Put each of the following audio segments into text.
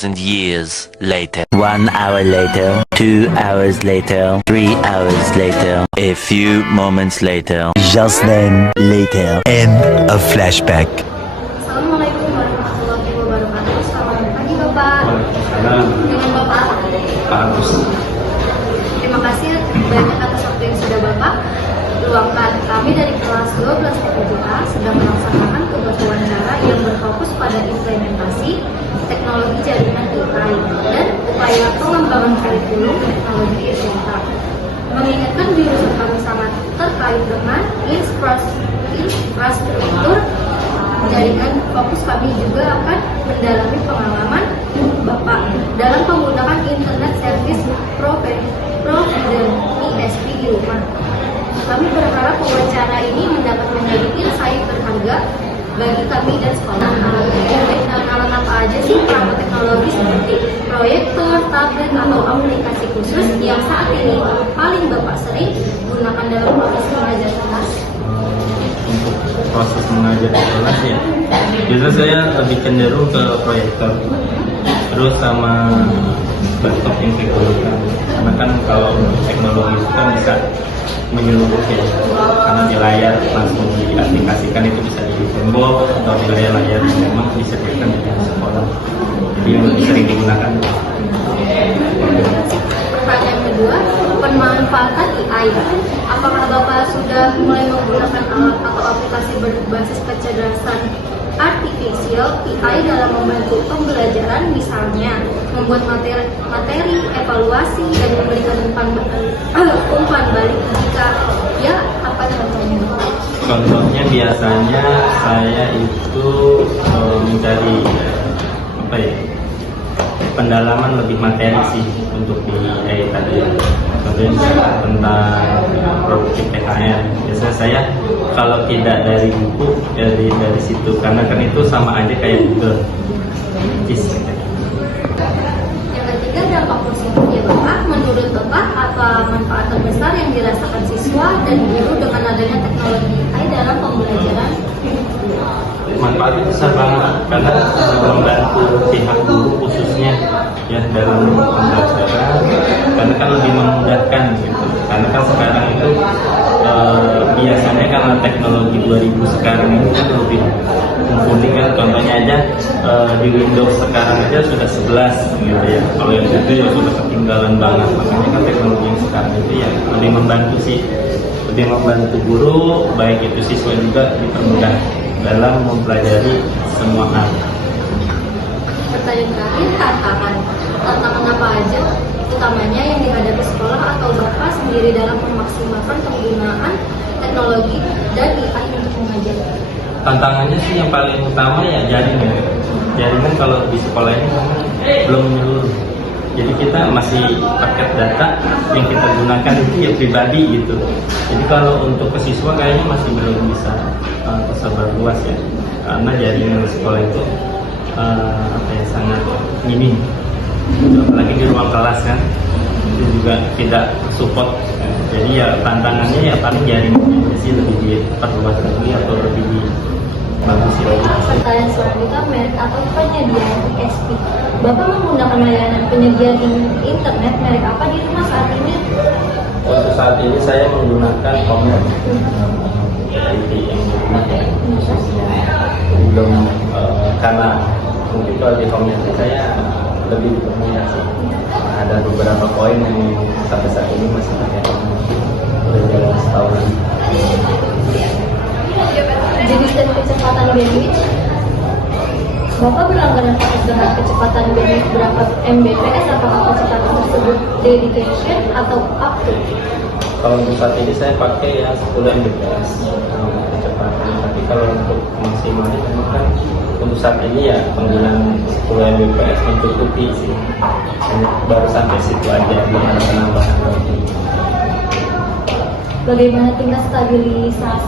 2,000 years later. 1 hour later, 2 hours later, 3 hours later, a few moments later, just then later, end of flashback. Assalamualaikum warahmatullahi wabarakatuh. Selamat pagi Bapak. Dengan Bapak Agus. terima kasih banyak atas waktu yang sudah Bapak luangkan. Kami dari kelas 12 FPA sedang melaksanakan tugas wawancara yang berfokus pada implementasi teknologi jaringan AI dan upaya pengembangan kurikulum teknologi SMK. Mengingatkan jurusan kami sangat terkait dengan infrastruktur jaringan, fokus kami juga akan mendalami pengalaman Bapak dalam menggunakan Internet Service Provider ISP di rumah. Kami berharap wawancara ini mendapat menjadi insight berharga bagi kami dan sekolah. Alat apa aja sih perangkat teknologi seperti proyektor, tablet, atau aplikasi khusus yang saat ini paling Bapak sering gunakan dalam proses mengajar kelas? Untuk proses mengajar di kelas ya, biasanya saya lebih cenderung ke proyektor, terus sama laptop yang saya gunakan. Karena kan kalau untuk teknologi itu kan bisa menyeluruh ya, karena di layar langsung diaplikasikan, itu bisa di tembok atau di layar yang memang disediakan di sekolah. Jadi yang lebih sering digunakan. Pertanyaan kedua, pemanfaatan AI. Apakah Bapak sudah mulai menggunakan alat atau aplikasi berbasis kecerdasan artifisial AI dalam membantu pembelajaran, misalnya membuat materi, evaluasi, dan memberikan umpan balik? Jika ya, apa contohnya? Contohnya biasanya saya itu mencari apa ya, pendalaman lebih materi sih untuk di AI tadi. Contohnya misalkan tentang produktif THR. Biasanya saya kalau tidak dari buku, dari situ, karena kan itu sama aja kayak Google. Yang ketiga, dampak positif ya Bapak. Menurut Bapak, apa manfaat terbesar yang dirasakan siswa dan guru dengan adanya teknologi AI dalam pembelajaran? Manfaatnya besar banget karena membantu pihak guru khususnya ya dalam pembelajaran, karena kan lebih memudahkan gitu. Karena kan sekarang itu biasanya karena teknologi 2000 sekarang ini kan lebih mumpuni kan. Contohnya aja di Windows sekarang aja sudah 11 gitu ya. Kalau yang itu ya sudah ketinggalan banget. Makanya kan teknologi yang sekarang itu ya lebih membantu sih, lebih membantu guru, baik itu siswa juga dipermudah dalam mempelajari semua hal. Pertanyaan terakhir, tantangan apa aja utamanya yang dihadapi sekolah atau Bapak sendiri dalam memaksimalkan penggunaan teknologi dan AI untuk mengajar? Tantangannya sih yang paling utama ya jaringan. Jaringan kalau di sekolah ini belum menyeluruh. Jadi kita masih paket data yang kita gunakan itu ya pribadi gitu. Jadi kalau untuk ke siswa kayaknya masih belum bisa tersebar luas ya. Karena jaringan sekolah itu sangat minim. Apalagi di ruang kelas kan itu juga tidak support. Jadi ya tantangannya ya paling jaringannya sih lebih diperluas lagi atau lebih dibagusin lagi. Pertanyaan selanjutnya, merek atau penyediaan ISP. Bapak menggunakan layanan penyediaan internet merek apa di rumah saat ini? Untuk saat ini saya menggunakan Comnet IT yang di rumah ya, khususnya belum karena mungkin kalau di Comnet saya lebih dipermudah sih. Ada beberapa poin yang sampai saat ini masih pakai udah jalan setahun. Jenis dan kecepatan bandwidth. Bapak berlangganan paket dengan kecepatan bandwidth berapa Mbps? Apakah kecepatan tersebut dedication atau up to? Kalau untuk saat ini saya pakai ya 10 Mbps kecepatan. Tapi kalau untuk maksimalnya memang kan untuk saat ini ya penggunaan 10 Mbps mencukupi sih. Baru sampai situ aja, belum ada penambahan lagi. Bagaimana tingkat stabilitas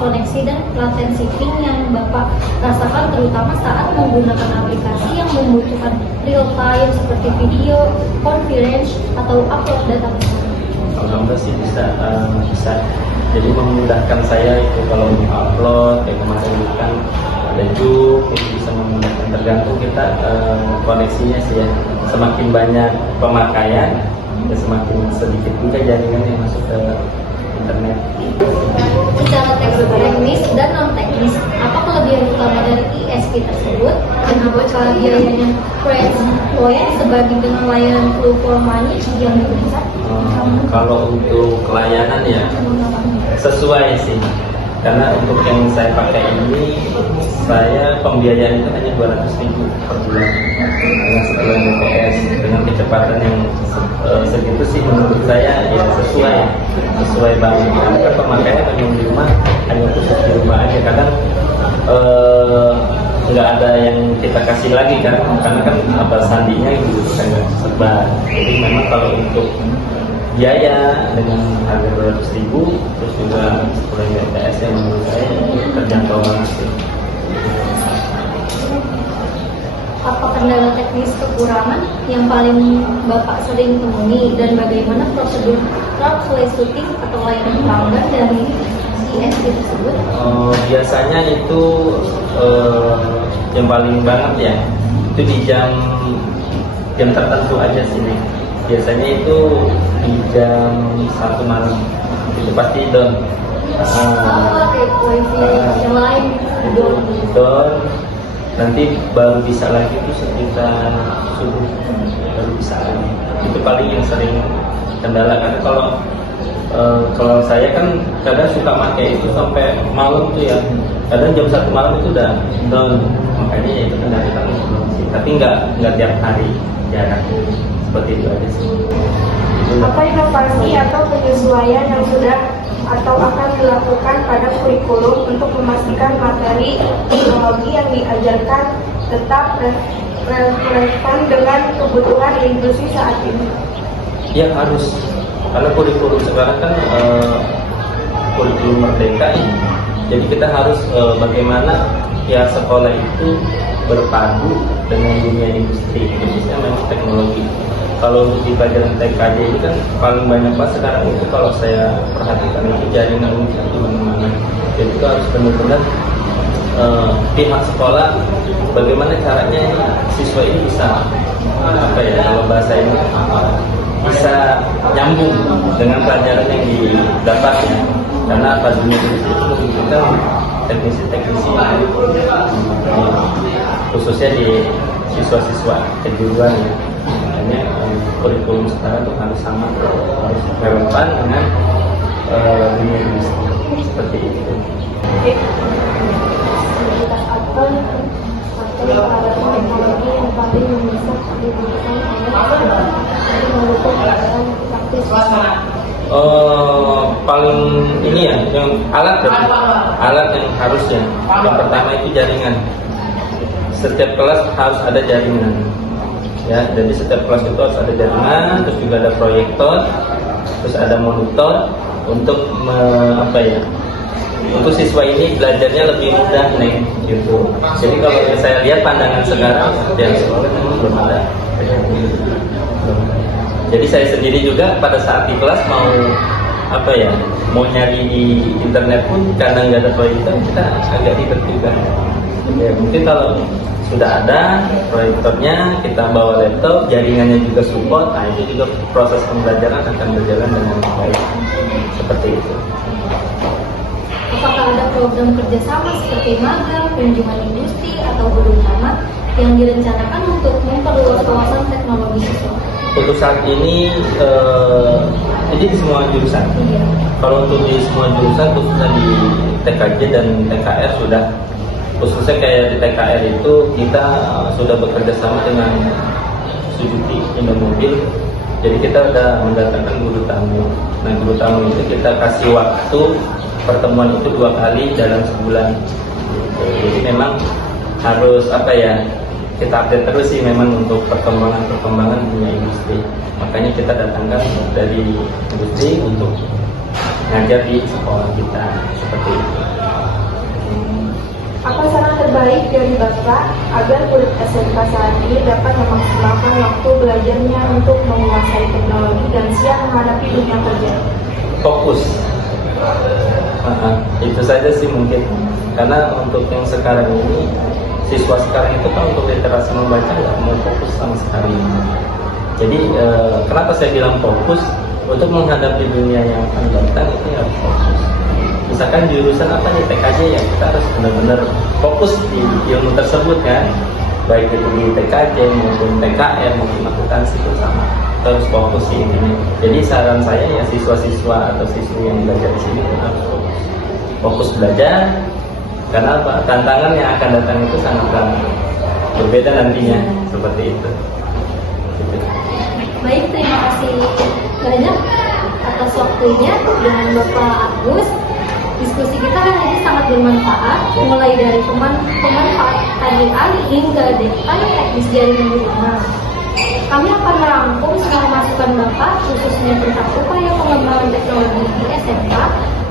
koneksi dan latensi ping yang Bapak rasakan terutama saat menggunakan aplikasi yang membutuhkan real time seperti video, conference, atau upload data? Alhamdulillah sih bisa. Jadi memudahkan saya itu kalau mau upload kayak kemarin kan ada Zoom, itu bisa memudahkan, tergantung kita koneksinya sih ya. Semakin banyak pemakaian, ya semakin sedikit juga jaringan yang masuk ke internet. Secara teknis dan non teknis, apa kelebihan utama dari ISP tersebut dan apakah biayanya price point sebanding dengan layanan Flow for Money yang lebih besar? Kalau untuk pelayanan ya sesuai sih, karena untuk yang saya pakai ini saya pembiayaan itu hanya 200.000 per bulan dengan setelah BTS dengan kecepatan yang segitu sih menurut saya ya sesuai banget, karena kan pemakaian memang di rumah hanya khusus di rumah aja, kadang nggak ada yang kita kasih lagi kan, karena kan apa sandinya gitu kan nggak serba. Jadi memang kalau untuk biaya dengan harga 200.000 terus juga setelah BTS yang menurut saya terjangkau banget sih. Apa kendala teknis kekurangan yang paling Bapak sering temui dan bagaimana prosedur troubleshooting atau layanan pelanggan dari ISP tersebut? Biasanya itu yang paling banget ya itu di jam tertentu aja sih nih. Biasanya itu di jam 1 malam itu pasti down. Kayak wifi yang lain Down. Nanti baru bisa lagi itu sekitar subuh baru bisa lagi. Itu paling yang sering kendala, karena kalau saya kan kadang suka pakai itu sampai malam tuh ya, kadang jam 1 malam itu udah down, makanya ya itu kendala sih. Tapi nggak tiap hari, jarang, seperti itu aja sih. Apa inovasi atau penyesuaian yang sudah atau akan dilakukan pada kurikulum untuk memastikan materi teknologi yang diajarkan tetap relevan dengan kebutuhan industri saat ini? Ya harus, karena kurikulum sekarang kan kurikulum merdeka ini, jadi kita harus bagaimana ya sekolah itu berpadu dengan dunia industri, khususnya memang teknologi. Kalau untuk di pelajaran TKJ ini kan paling banyak banget sekarang itu kalau saya perhatikan itu jaringan itu di mana-mana. Jadi itu harus benar-benar pihak sekolah bagaimana caranya siswa ini bisa apa ya, kalau bahasa ini bisa nyambung dengan pelajaran yang didapatnya, karena apa dunia industri itu membutuhkan teknisi-teknisi khususnya di siswa-siswa kejuruan ya. Makanya kurikulum sekarang itu harus sama, harus relevan dengan dunia industri seperti itu. Apa materi pelajaran teknologi yang paling bisa digunakan oleh praktis? Paling ini ya, yang alat yang harusnya. Yang pertama itu jaringan. Setiap kelas harus ada jaringan. Ya, jadi setiap kelas itu harus ada jaringan, terus juga ada proyektor, terus ada monitor untuk untuk siswa ini belajarnya lebih mudah nih, gitu. Jadi kalau yang saya lihat pandangan sekarang yang sekolah memang belum ada. Jadi saya sendiri juga pada saat di kelas mau nyari di internet pun karena nggak ada proyektor kita agak ribet juga. Ya mungkin kalau sudah ada proyektornya, kita bawa laptop, jaringannya juga support, nah itu juga proses pembelajaran akan berjalan dengan baik. Seperti itu. Apakah ada program kerjasama seperti magang, kunjungan industri, atau kerjasama yang direncanakan untuk memperluas wawasan teknologi siswa? Untuk saat ini, jadi di semua jurusan. Iya. Kalau untuk di semua jurusan, khususnya di TKJ dan TKR sudah. Khususnya kayak di TKR itu kita sudah bekerja sama dengan Suzuki Indomobil. Jadi kita sudah mendatangkan guru tamu. Nah guru tamu itu kita kasih waktu pertemuan itu 2 kali dalam sebulan. Jadi memang harus kita update terus sih memang untuk perkembangan dunia industri. Makanya kita datangkan dari industri untuk ngajar di sekolah kita seperti itu. Apa saran terbaik dari Bapak agar kulit SMK saat ini dapat memaksimalkan waktu belajarnya untuk menguasai teknologi dan siap menghadapi dunia kerja? Fokus. Itu saja sih mungkin, karena untuk yang sekarang ini siswa sekarang itu kan untuk literasi membaca nggak mau fokus sama sekali. Jadi kenapa saya bilang fokus? Untuk menghadapi dunia yang akan datang itu harus fokus. Misalkan jurusan apa nih, TKJ, ya kita harus benar-benar fokus di ilmu tersebut kan, baik itu di TKJ maupun TKR maupun akuntansi itu sama. Kita harus fokus di ini. Jadi saran saya ya siswa-siswa atau siswi yang belajar di sini harus fokus belajar, karena apa? Tantangan yang akan datang itu sangat berbeda nantinya, seperti itu. Baik, terima kasih banyak atas waktunya dengan Bapak Agus. Diskusi kita hari ini sangat bermanfaat, mulai dari pemanfaat KDA hingga detail teknis jaringan di rumah. Kami akan merangkum semua masukan Bapak, khususnya tentang upaya pengembangan teknologi di SMK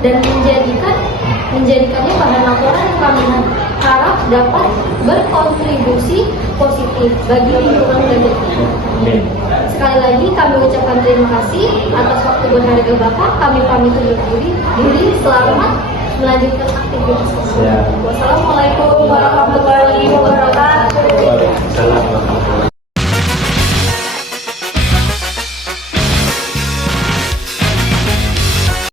dan menjadikannya bahan laporan yang kami harap dapat berkontribusi positif bagi lingkungan belajar kita. Sekali lagi kami ucapkan terima kasih atas waktu berharga Bapak. Kami pamit undur diri. Selamat melanjutkan aktivitas. Wassalamualaikum warahmatullahi wabarakatuh. Waalaikumsalam warahmatullahi wabarakatuh.